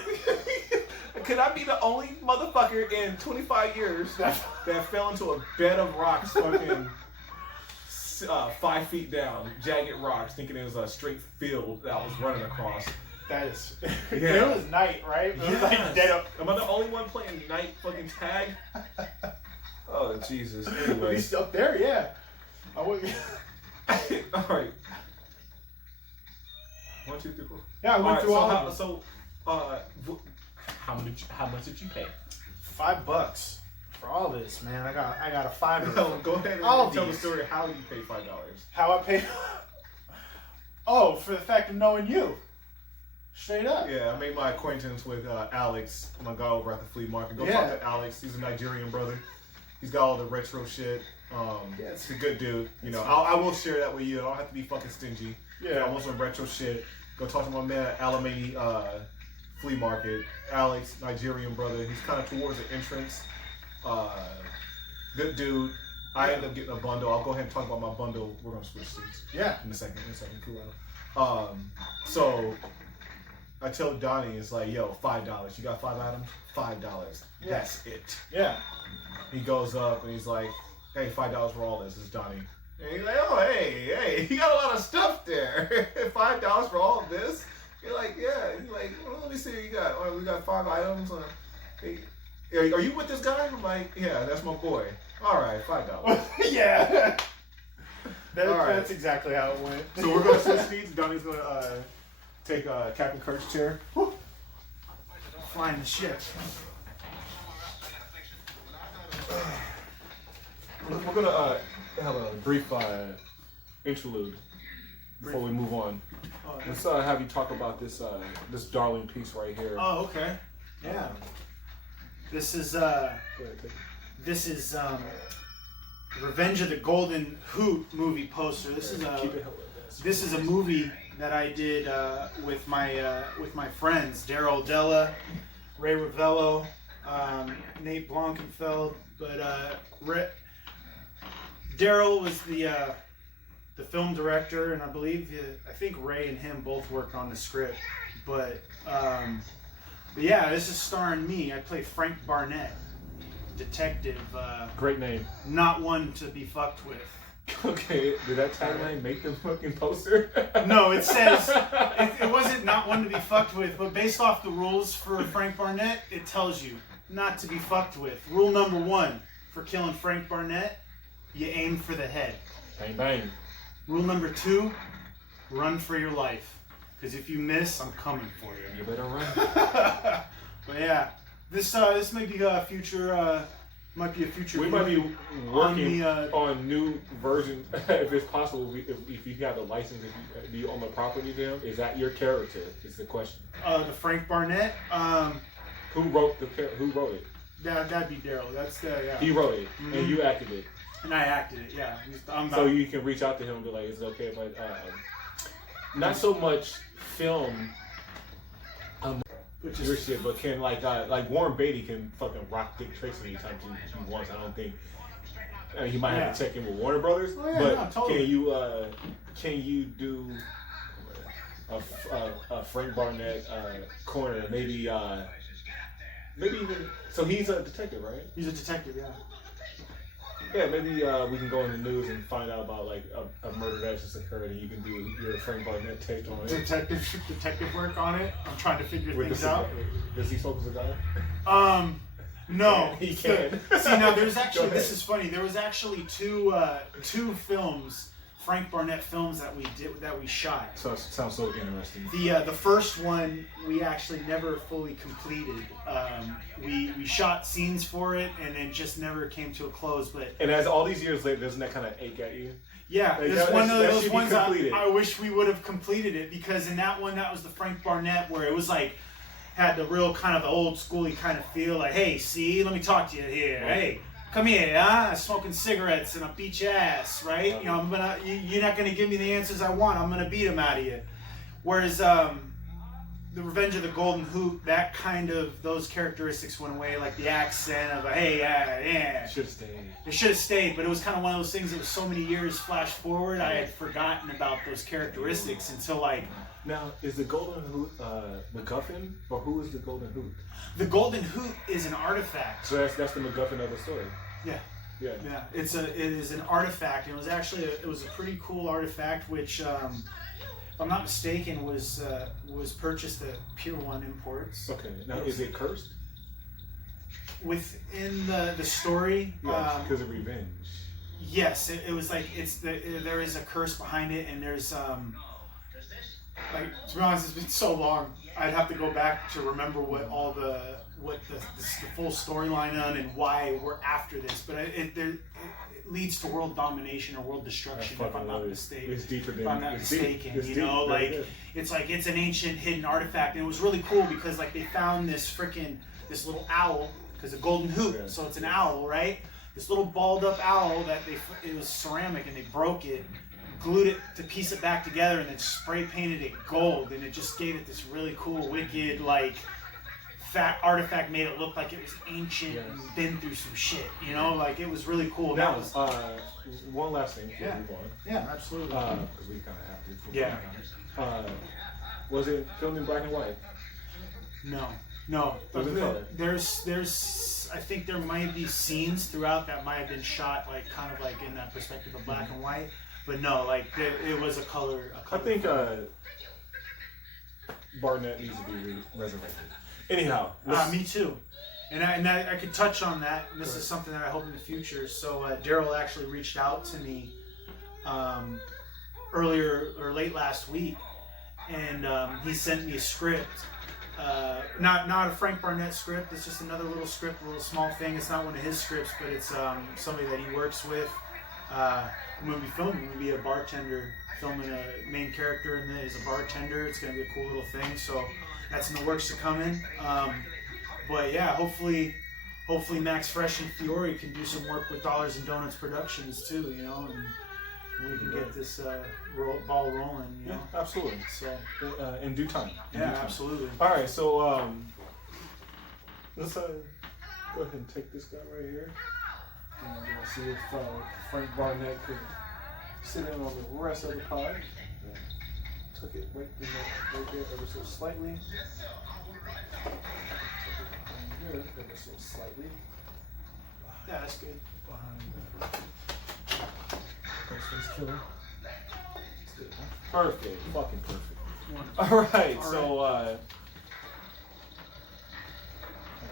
in. could I be the only motherfucker in 25 years that fell into a bed of rocks, fucking 5 feet down, jagged rocks, thinking it was a straight field that I was running across? That is. Yeah. It was night, right? It was like Yes. dead up. Am I the only one playing night fucking tag? Oh Jesus. At Anyway. least up there, yeah. I would. All right. 1, 2, 3, 4. Yeah, I went through all of them. So, how much did you pay? $5 for all this, man. I got a $5. No, go ahead and All of tell the these. story how you paid $5. How I paid? Oh, for the fact of knowing you. Straight up. Yeah, I made my acquaintance with Alex, my guy over at the flea market. Go Yeah. talk to Alex. He's a Nigerian brother. He's got all the retro shit. Yeah, He's a good dude. You know, I will share that with you. I don't have to be fucking stingy. Yeah. I want some retro shit. Go talk to my man at Alamany flea market. Alex, Nigerian brother. He's kind of towards the entrance. Good dude. I ended up getting a bundle. I'll go ahead and talk about my bundle. We're gonna switch seats. Yeah. In a second, cool out. So I tell Donnie, it's like, yo, $5. You got 5 items? $5. Yeah. That's it. Yeah. He goes up and he's like, hey, $5 for all this. It's Donnie. And he's like, oh, hey, you got a lot of stuff there. $5 for all of this? You're like, yeah. He's like, well, let me see what you got. Oh, we got 5 items. Hey, are you with this guy? I'm like, yeah, that's my boy. All right, $5. Yeah. All right. That's exactly how it went. So we're going to switch seats. Donnie's going to take Captain Kirk's chair. Flying the ship. We're going to have a brief interlude before we move on. Oh, Let's have you talk about this this darling piece right here. Oh, okay. Yeah. This is Revenge of the Golden Hoot movie poster. This is a movie that I did with my friends Daryl Della, Ray Ravello, Nate Blankenfeld. But Daryl was the film director, and I think Ray and him both worked on the script. But yeah, this is starring me. I play Frank Barnett, detective. Great name. Not one to be fucked with. Okay, did that tagline make the fucking poster? No, it says it wasn't not one to be fucked with, but based off the rules for Frank Barnett, it tells you not to be fucked with. Rule number 1 for killing Frank Barnett: you aim for the head. Bang bang. Rule number 2: run for your life. Because if you miss, I'm coming for you. You better run. But yeah, this may be a future. Might be a future. We might be working on on new versions, if it's possible. If you have a license, if you own the property, then is that your character? Is the question. The Frank Barnett. Who wrote it? That'd be Daryl. That's yeah. He wrote it, and you acted it. And I acted it. Yeah. So you can reach out to him and be like, "Is it okay if I?" Not so much film. Your shit, but can like Warren Beatty can fucking rock Dick Tracy anytime he wants. I don't think. He might have to check in with Warner Brothers, but totally. Can you do a Frank Barnett corner? Maybe even so he's a detective, right? He's a detective, yeah. Yeah, maybe we can go in the news and find out about like a murder that just occurred, and you can do your Frank Barnett take on it. Detective work on it. I'm trying to figure things out. Does he smoke a cigar? No. He can. See, now there's actually this is funny. There was actually two films, Frank Barnett films that we shot. So it sounds so interesting. The first one we actually never fully completed. We shot scenes for it, and it just never came to a close. But and as all these years later, doesn't that kind of ache at you? Yeah, like it's one of those ones I wish we would have completed it, because in that one, that was the Frank Barnett where it was like had the real kind of the old schooly kind of feel, like, hey, see, let me talk to you here, hey. Come here, smoking cigarettes, and I'll beat your ass, right? You know, you're not gonna give me the answers I want. I'm gonna beat them out of you. Whereas the Revenge of the Golden Hoot, that kind of those characteristics went away, like the accent of hey, yeah. Should have stayed. It should have stayed, but it was kind of one of those things that was so many years flash forward. I had forgotten about those characteristics until like. Now, is the Golden Hoot MacGuffin, or who is the Golden Hoot? The Golden Hoot is an artifact. So that's the MacGuffin of the story. Yeah. Yeah. Yeah. It is an artifact. It was actually a pretty cool artifact, which, if I'm not mistaken, was purchased at Pier 1 Imports. Okay. Now, is it cursed? Within the story. Yeah, because of revenge. Yes, it was like there is a curse behind it, and there's like, to be honest, it's been so long. I'd have to go back to remember what the full storyline on and why we're after this. But it leads to world domination or world destruction, if I'm not mistaken. It's deeper than. If I'm not mistaken, it's you know, deep, like it's an ancient hidden artifact, and it was really cool because like they found this little owl, because a golden hoot, yeah. So it's an owl, right? This little balled up owl that it was ceramic, and they broke it, glued it to piece it back together, and then spray painted it gold, and it just gave it this really cool, wicked, like, fat artifact. Made it look like it was ancient and been through some shit, you know, like it was really cool. Now, one last thing before we move on. Yeah, absolutely. Because we kind of have to. Yeah. Was it filmed in black and white? No. Was it color? There's I think there might be scenes throughout that might have been shot like kind of like in that perspective of black and white. But no, like it was a color. I think Barnett needs to be resurrected. Anyhow, me too. And I could touch on that. And this is something that I hope in the future. So Daryl actually reached out to me earlier or late last week, and he sent me a script. Not a Frank Barnett script. It's just another little script, a little small thing. It's not one of his scripts, but it's somebody that he works with. I'm gonna be filming. I'm gonna be a bartender, filming a main character in it as a bartender. It's gonna be a cool little thing. So that's in the works to come in. But yeah, hopefully Max Fresh and Fiore can do some work with Dollars and Donuts Productions too, you know, and we can get this ball rolling, you know. Yeah, absolutely. So in due time. Absolutely. All right, so let's go ahead and take this guy right here, and we'll see if Frank Barnett can sit in on the rest of the pod. Took it right there ever so slightly. Here, ever so slightly. Yeah, that's good. Behind the Ghostface Killer. It's good, huh? Perfect. Fucking perfect. Alright, so like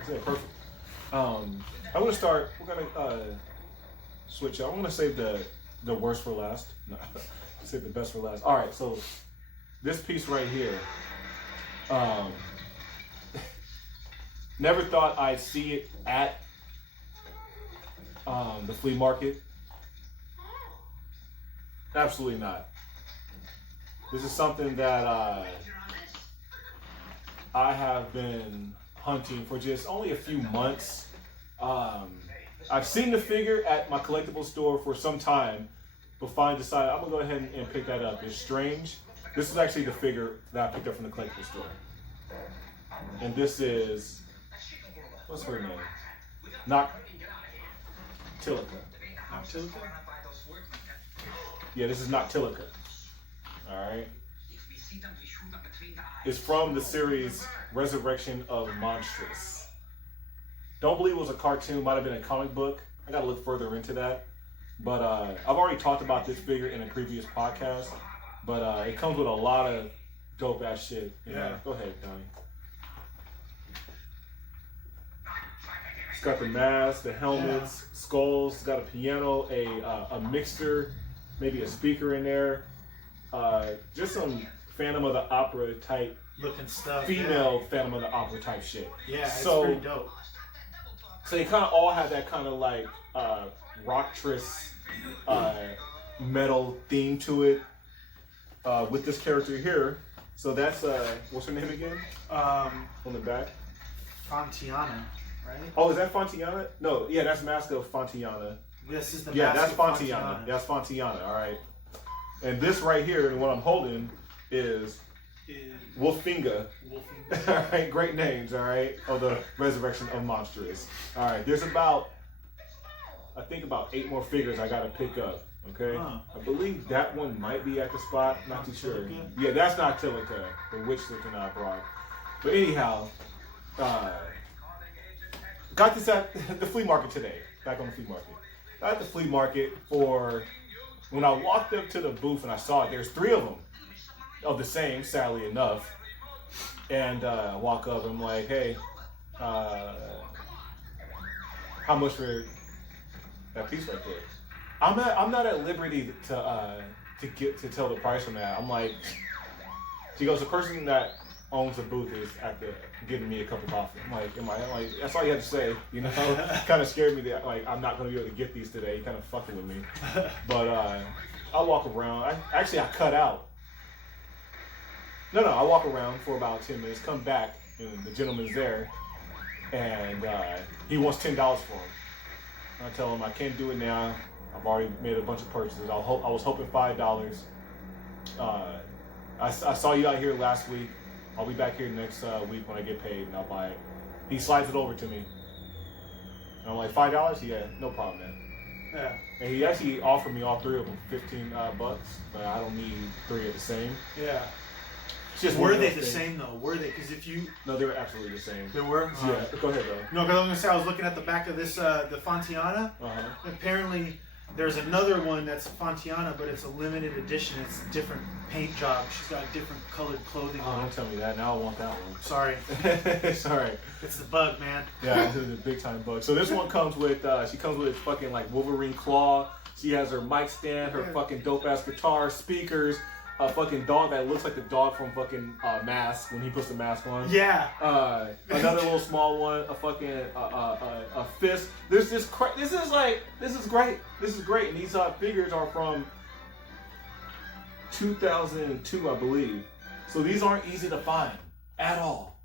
I said, perfect. I'm gonna start, we're gonna switch up. I'm gonna save the worst for last. No, save the best for last. Alright, so this piece right here. Never thought I'd see it at the flea market. Absolutely not. This is something that I have been hunting for just only a few months. I've seen the figure at my collectible store for some time, but finally decided I'm gonna go ahead and pick that up. It's strange. This is actually the figure that I picked up from the collectible store. And this is, what's her name? Not Tilica. Not Tilica? Yeah, this is not Tilica. Alright? It's from the series Resurrection of Monstrous. Don't believe it was a cartoon, might have been a comic book. I gotta look further into that. But I've already talked about this figure in a previous podcast. But it comes with a lot of dope ass shit. Yeah. Go ahead, Donnie. It's got the mask, the helmets, skulls. It's got a piano, a mixer, maybe a speaker in there. Just some Phantom of the Opera type looking stuff. Female Phantom of the Opera type shit. Yeah, it's pretty dope. So they kind of all have that kind of like rocktress metal theme to it. With this character here, so that's what's her name again? On the back. Fontiana, right? Oh, is that Fontiana? No, yeah, that's Mask of Fontiana. This is the That's Mask of Fontiana. That's Fontiana. All right. And this right here, and what I'm holding is Wolfinga. All right, great names. All right, of the Resurrection of Monstrous. All right, there's about 8 more figures I gotta pick up. Okay, I believe that one might be at the spot. Not too sure. Yeah, that's not Tilica, the witch looking I brought. But anyhow, got this at the flea market today. Back on the flea market. Got at the flea market for when I walked up to the booth and I saw it. There's 3 of them of the same, sadly enough. And I walk up and I'm like, hey, how much for that piece right there? I'm not at liberty to tell the price on that. I'm like, she goes, the person that owns the booth is giving me a cup of coffee. I'm like, that's all you had to say, you know? Kind of scared me that like I'm not gonna be able to get these today. Kind of fucking with me. But I walk around. I cut out. No, I walk around for about 10 minutes. Come back and the gentleman's there, and he wants $10 for them. I tell him I can't do it now. I've already made a bunch of purchases. I was hoping $5. I saw you out here last week. I'll be back here next week when I get paid, and I'll buy it. He slides it over to me. And I'm like, $5? Yeah, no problem, man. Yeah. And he actually offered me all 3 of them for $15 bucks, but I don't need 3 of the same. Yeah. Just were they the same though? Were they? Because if you... No, they were absolutely the same. They were? Yeah, go ahead though. No, because I was going to say, I was looking at the back of this, the Fontiana. Uh-huh. Apparently, There's another one that's Fontiana, but it's a limited edition. It's a different paint job. She's got different colored clothing Oh, on. don't tell me that. Now I want that one. Sorry. Sorry. It's the bug, man. Yeah, this is a big time bug. So this one comes with, she comes with fucking like Wolverine claw. She has her mic stand, her fucking dope ass guitar, speakers, a fucking dog that looks like the dog from fucking Mask when he puts the mask on. Yeah. Another little small one, a fucking a fist. This is great. This is great. And these figures are from 2002, I believe. So these aren't easy to find at all.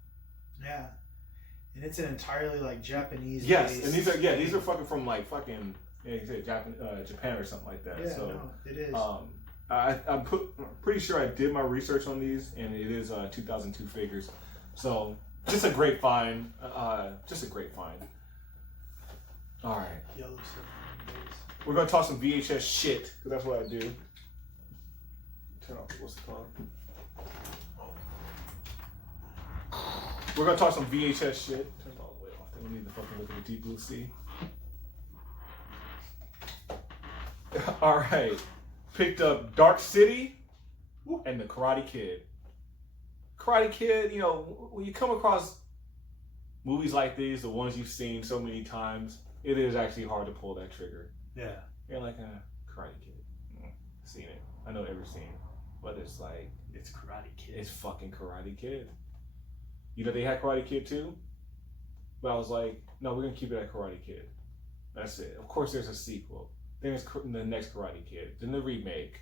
Yeah. And it's an entirely like Japanese. Yes, based and these are fucking from like fucking Japan or something like that. Yeah, So no, it is. I'm pretty sure I did my research on these, and it is 2002 figures. So just a great find. Just a great find. All right. Yellow Submarine Days. We're gonna talk some VHS shit, because that's what I do. Turn off, what's it called? We're gonna talk some VHS shit. Turn it all the way off. Then we need to fucking look at the deep blue sea. All right. Picked up Dark City and the Karate Kid. Karate Kid, you know, when you come across movies like these, the ones you've seen so many times, it is actually hard to pull that trigger. Yeah. You're like a Karate Kid. Seen it. I know every scene. But it's like, It's Karate Kid. it's fucking Karate Kid. You know, they had Karate Kid too. But I was like, no, we're going to keep it at Karate Kid. That's it. Of course, there's a sequel. Then there's the next Karate Kid. Then the remake.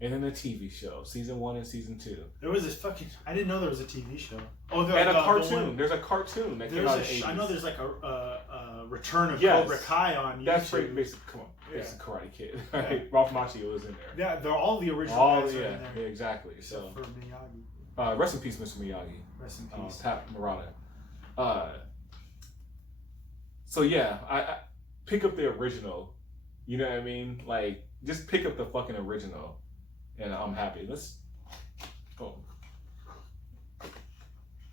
And then the TV show. Season 1 and Season 2. There was this fucking... I didn't know there was a TV show. Oh, And a cartoon. There's a cartoon that came out in the 80s. I know there's like a return of Yes. Cobra Kai on YouTube. That's pretty basic. Come on. It's a Karate Kid. Right? Ralph Macchio was in there. Yeah, they're all the original guys are in there. Yeah, exactly. So, For Miyagi. rest in peace, Mr. Miyagi. Rest in peace. Pat Morata. So yeah, I pick up the original. You know what I mean? Like, just pick up the fucking original, and I'm happy. Let's go.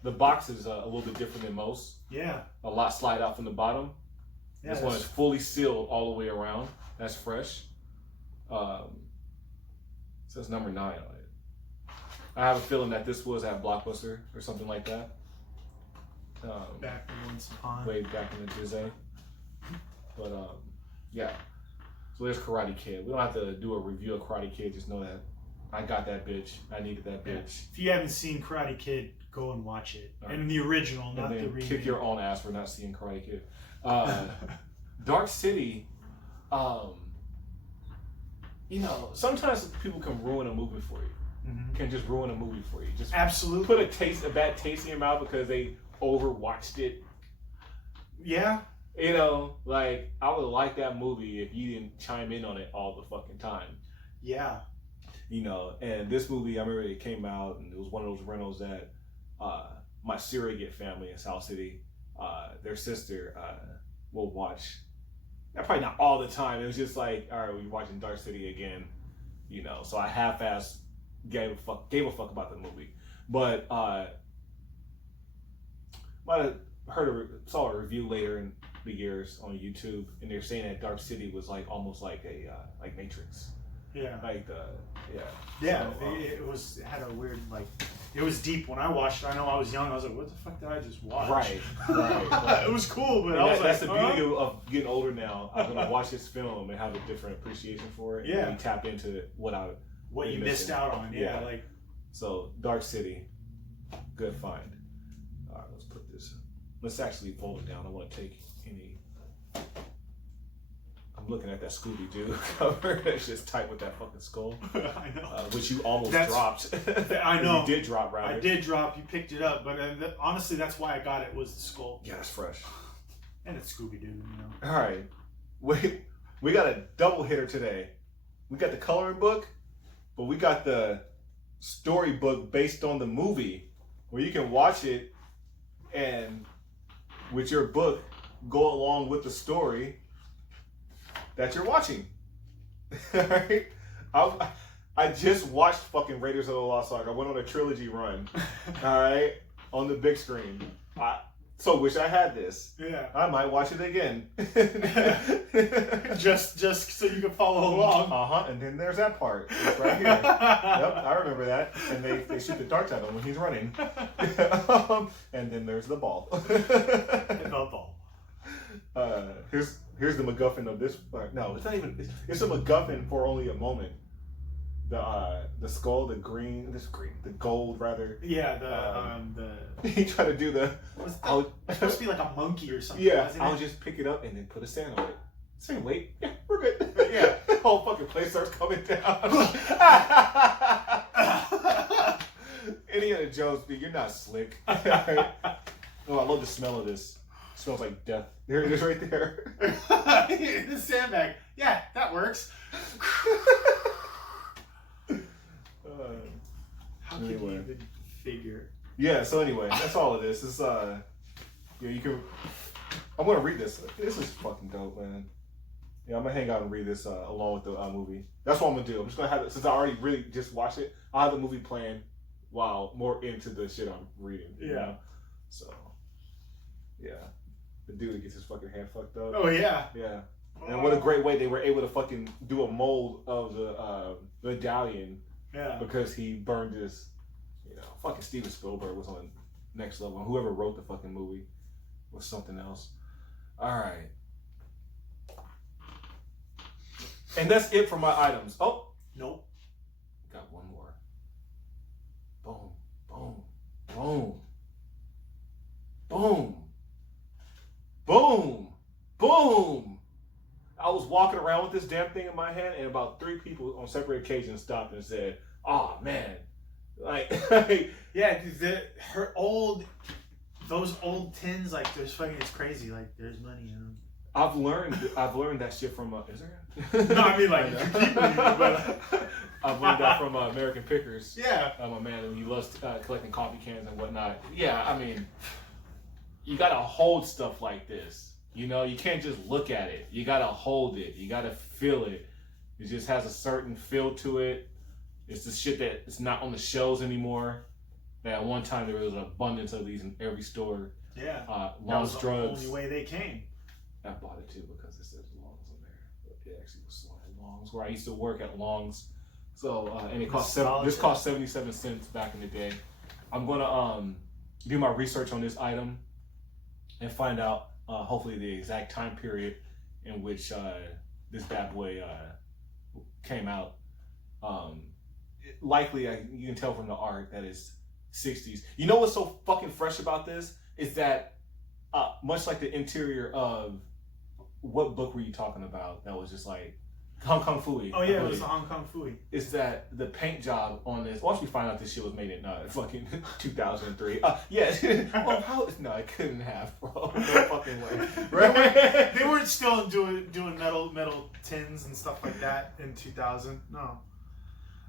The box is a little bit different than most. Yeah. A lot slide out from the bottom. Yeah, This one is fully sealed all the way around. That's fresh. Says number 9 on it. I have a feeling that this was at Blockbuster or something like that. Back once upon. Way back in the day. But yeah. So there's Karate Kid. We don't have to do a review of Karate Kid. Just know that I got that bitch. I needed that bitch. If you haven't seen Karate Kid, go and watch it. Right. And the original, And not the then remake. kick your own ass for not seeing Karate Kid. Dark City. You know, sometimes people can ruin a movie for you. Mm-hmm. Can just ruin a movie for you. Just Absolutely. put a bad taste in your mouth because they overwatched it. Yeah. You know, like, I would like that movie if you didn't chime in on it all the fucking time. Yeah. You know, and this movie, I remember it came out, and it was one of those rentals that my surrogate family in South City, their sister, will watch. Probably not all the time. It was just like, all right, we're watching Dark City again. You know, so I half-assed gave a fuck about the movie. But saw a review later in the years on YouTube, and they're saying that Dark City was like almost like a like Matrix. Yeah. Like Yeah, So, it had a weird, like, it was deep when I watched it. I know I was young. I was like, what the fuck did I just watch? Right. It was cool, but And I was that's like, the beauty of getting older now. I'm gonna watch this film and have a different appreciation for it. Yeah. And really tap into what you missed out on. Yeah, like. So Dark City, good find. All right, let's put this. Let's actually fold it down. I want to take any. I'm looking at that Scooby-Doo cover. It's just tight with that fucking skull. I know. Which you almost dropped. I know. You did drop, rather. I did drop. You picked it up, but honestly, that's why I got it. Was the skull. Yeah, it's fresh. And it's Scooby-Doo. You know. All right, we got a double hitter today. We got the coloring book, but we got the storybook based on the movie, where you can watch it and with your book go along with the story that you're watching. Alright? I just watched fucking Raiders of the Lost Ark. I went on a trilogy run. Alright? On the big screen. So wish I had this. Yeah. I might watch it again. just so you can follow along. And then there's that part. It's right here. Yep, I remember that. And they shoot the darts at him when he's running. And then there's the ball. The ball. Here's the MacGuffin of this. No, it's not even. It's a MacGuffin for only a moment. The skull, the gold rather. Yeah, He tried to do the. It's supposed to be like a monkey or something. Yeah, wasn't I'll it? just pick it up and then put a stand on it. Same weight. Yeah, we're good. Yeah. The whole fucking place starts coming down. Any other jokes, dude, you're not slick. Oh, I love the smell of this. It smells like death. There it is right there. The sandbag. Yeah, that works. How can you even figure? Yeah, so anyway, that's all of this. It's you can. I'm gonna read this. This is fucking dope, man. Yeah, I'm gonna hang out and read this along with the movie. That's what I'm gonna do. I'm just gonna have it since I already really just watched it. I'll have the movie playing while more into the shit I'm reading. You know? So, yeah, the dude gets his fucking hand fucked up. Oh yeah. Yeah. And what a great way they were able to fucking do a mold of the medallion. Yeah. Because he burned his, fucking Steven Spielberg was on next level. And whoever wrote the fucking movie was something else. All right. And that's it for my items. Oh. Nope. Got one more. Boom. Boom. Boom. Boom. Boom. Boom. I was walking around with this damn thing in my hand, and about 3 people on separate occasions stopped and said, "Oh man, like, yeah, those old tins, like, there's fucking, it's crazy. Like, there's money in them." I've learned that shit from is there? No, I mean, like, you can keep it, but I've learned that from American Pickers. Yeah. My man, he loves collecting coffee cans and whatnot. Yeah, I mean, you gotta hold stuff like this. You can't just look at it. You gotta hold it. You gotta feel it. It just has a certain feel to it. It's the shit that it's not on the shelves anymore. That at one time there was an abundance of these in every store. Yeah. Long's that was Drugs. the only way they came. I bought it too because it says Long's on there. But it actually was Long's, where I used to work at Long's. So and it cost this cost 77 cents back in the day. I'm gonna do my research on this item and find out hopefully the exact time period in which this bad boy came out. Likely, you can tell from the art that it's 60s. You know what's so fucking fresh about this is that much like the interior of what book were you talking about? That was just like Hong Kong Phooey. Oh yeah, it was the Hong Kong Phooey. Is that the paint job on this? Once we find out this shit was made in fucking 2003. Yeah. Well, how? No, it couldn't have, bro. No fucking way. Right? They weren't still doing metal tins and stuff like that in 2000. No.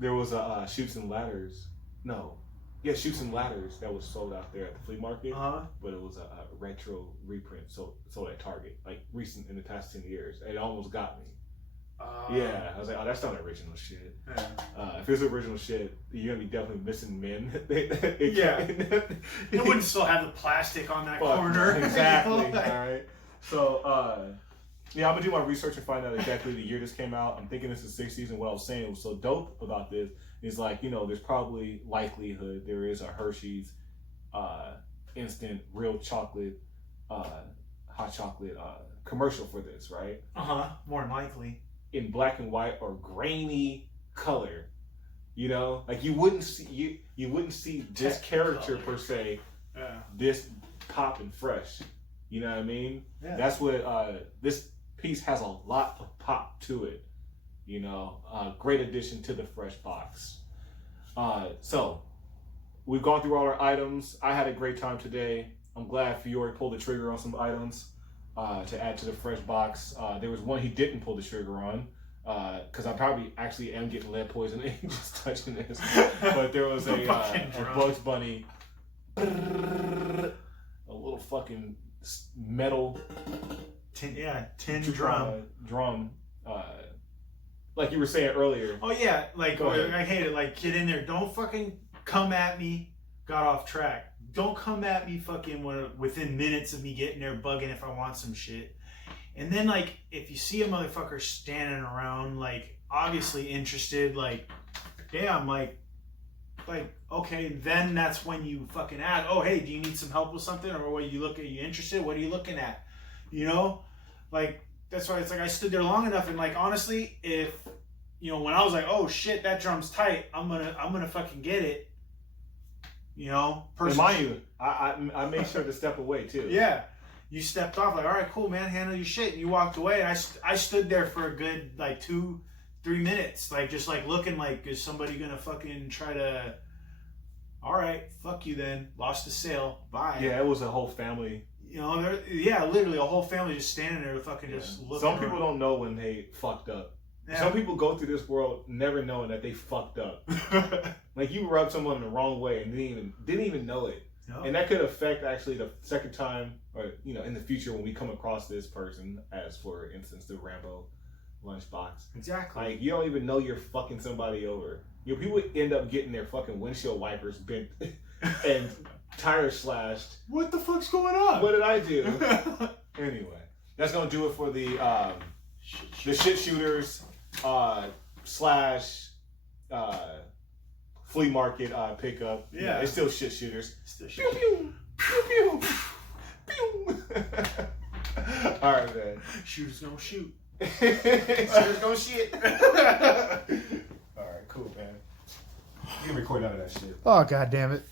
There was a Chutes and Ladders. No. Yeah, Chutes and Ladders that was sold out there at the flea market. But it was a retro reprint sold at Target, like recent in the past 10 years. It almost got me. Yeah, I was like, oh, that's not original shit. Yeah. If it's original shit, you're gonna be definitely missing men. Yeah. It wouldn't still have the plastic on that corner. Exactly. All right. So, yeah, I'm gonna do my research and find out exactly the year this came out. I'm thinking it's the 60s, and what I was saying was so dope about this is like, there's probably likelihood there is a Hershey's instant real chocolate, hot chocolate commercial for this, right? More than likely. In black and white or grainy color, like you wouldn't see this character per se, this pop and fresh. You know what I mean? Yeah. That's what this piece has, a lot of pop to it. Great addition to the fresh box. So we've gone through all our items. I had a great time today. I'm glad Fiore pulled the trigger on some items to add to the fresh box. There was one he didn't pull the trigger on because I probably actually am getting lead poisoning just touching this. But there was a Bugs Bunny, a little fucking metal tin drum. Like you were saying earlier. Oh yeah, like I hate it. Like, get in there. Don't fucking come at me got off track. Don't come at me fucking within minutes of me getting there bugging if I want some shit. And then, like, if you see a motherfucker standing around, like, obviously interested, like, damn, like, okay, then that's when you fucking ask, oh, hey, do you need some help with something? Or what you interested? What are you looking at? You know? Like, that's why it's like I stood there long enough, and, like, honestly, if, you know, when I was like, oh, shit, that drum's tight, I'm gonna fucking get it. You know? And mind you, I made sure to step away, too. Yeah. You stepped off, like, all right, cool, man, handle your shit. And you walked away, and I stood there for a good, like, 2-3 minutes, like, just, like, looking like, is somebody gonna fucking try to, all right, fuck you then, lost the sale, bye. Yeah, it was a whole family. You know, literally a whole family just standing there fucking just looking. Some people don't know when they fucked up. Yeah. Some people go through this world never knowing that they fucked up. Like, you rubbed someone the wrong way and didn't even know it. No. And that could affect actually the second time, or, you know, in the future when we come across this person, as for instance the Rambo lunchbox. Exactly. Like, you don't even know you're fucking somebody over. You know, people end up getting their fucking windshield wipers bent and tires slashed. What the fuck's going on? What did I do? Anyway, that's gonna do it for the shit shooters slash flea market pickup. Yeah, you know, it's still shit shooters. Still shit. Pew pew pew pew pew. All right, man. Shooters gonna shoot. Shooters gonna shit. All right, cool, man. You can record none of that shit. Oh, god damn it.